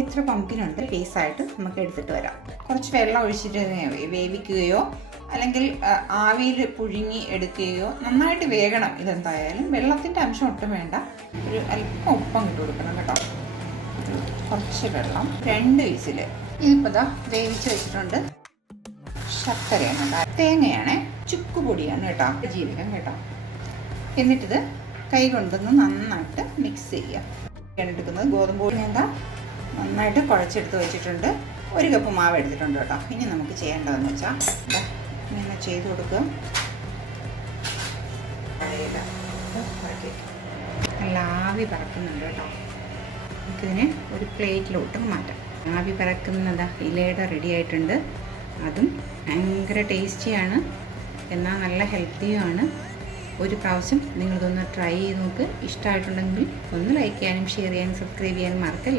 ഇത്ര പമ്പിനുണ്ട് പീസായിട്ട് നമുക്ക് എടുത്തിട്ട് വരാം. കുറച്ച് വെള്ളം ഒഴിച്ചിട്ട് വേവിക്കുകയോ അല്ലെങ്കിൽ ആവിയിൽ പുഴുങ്ങി എടുക്കുകയോ, നന്നായിട്ട് വേകണം. ഇതെന്തായാലും വെള്ളത്തിൻ്റെ അംശം ഒട്ടും വേണ്ട. ഒരു അല്പം ഉപ്പം ഇട്ട് കൊടുക്കണം കേട്ടോ. കുറച്ച് വെള്ളം, 2 വിസിൽ. ഇതിപ്പോൾ ദാ വേവിച്ച് വെച്ചിട്ടുണ്ട്. ശർക്കരയാണ് കേട്ടോ, തേങ്ങയാണ്, ചുക്കുപൊടിയാണ് കേട്ടോ, ജീരകം കേട്ടോ. എന്നിട്ടിത് കൈ കൊണ്ടൊന്ന് നന്നായിട്ട് മിക്സ് ചെയ്യുക. എടുക്കുന്നത് ഗോതമ്പ് പൊടി എന്താ നന്നായിട്ട് കുഴച്ചെടുത്ത് വെച്ചിട്ടുണ്ട്. 1 കപ്പ് മാവ് എടുത്തിട്ടുണ്ട് കേട്ടോ. ഇനി നമുക്ക് ചെയ്യേണ്ടതെന്ന് വെച്ചാൽ ഇങ്ങനെ ചെയ്ത് കൊടുക്കുക. നല്ല ആവി പറക്കുന്നുണ്ട് കേട്ടോ. നമുക്കിതിനെ ഒരു പ്ലേറ്റിലോട്ട് മാറ്റാം. ആവി പറക്കുന്നതാ ഇലയുടെ റെഡി ആയിട്ടുണ്ട്. അതും ഭയങ്കര ടേസ്റ്റിയാണ്, എന്നാൽ നല്ല ഹെൽത്തിയുമാണ്. ഒരു പ്രാവശ്യം നിങ്ങളിതൊന്ന് ട്രൈ ചെയ്ത് നോക്ക്. ഇഷ്ടമായിട്ടുണ്ടെങ്കിൽ ഒന്ന് ലൈക്ക് ചെയ്യാനും ഷെയർ ചെയ്യാനും സബ്സ്ക്രൈബ് ചെയ്യാനും മറക്കല്ല.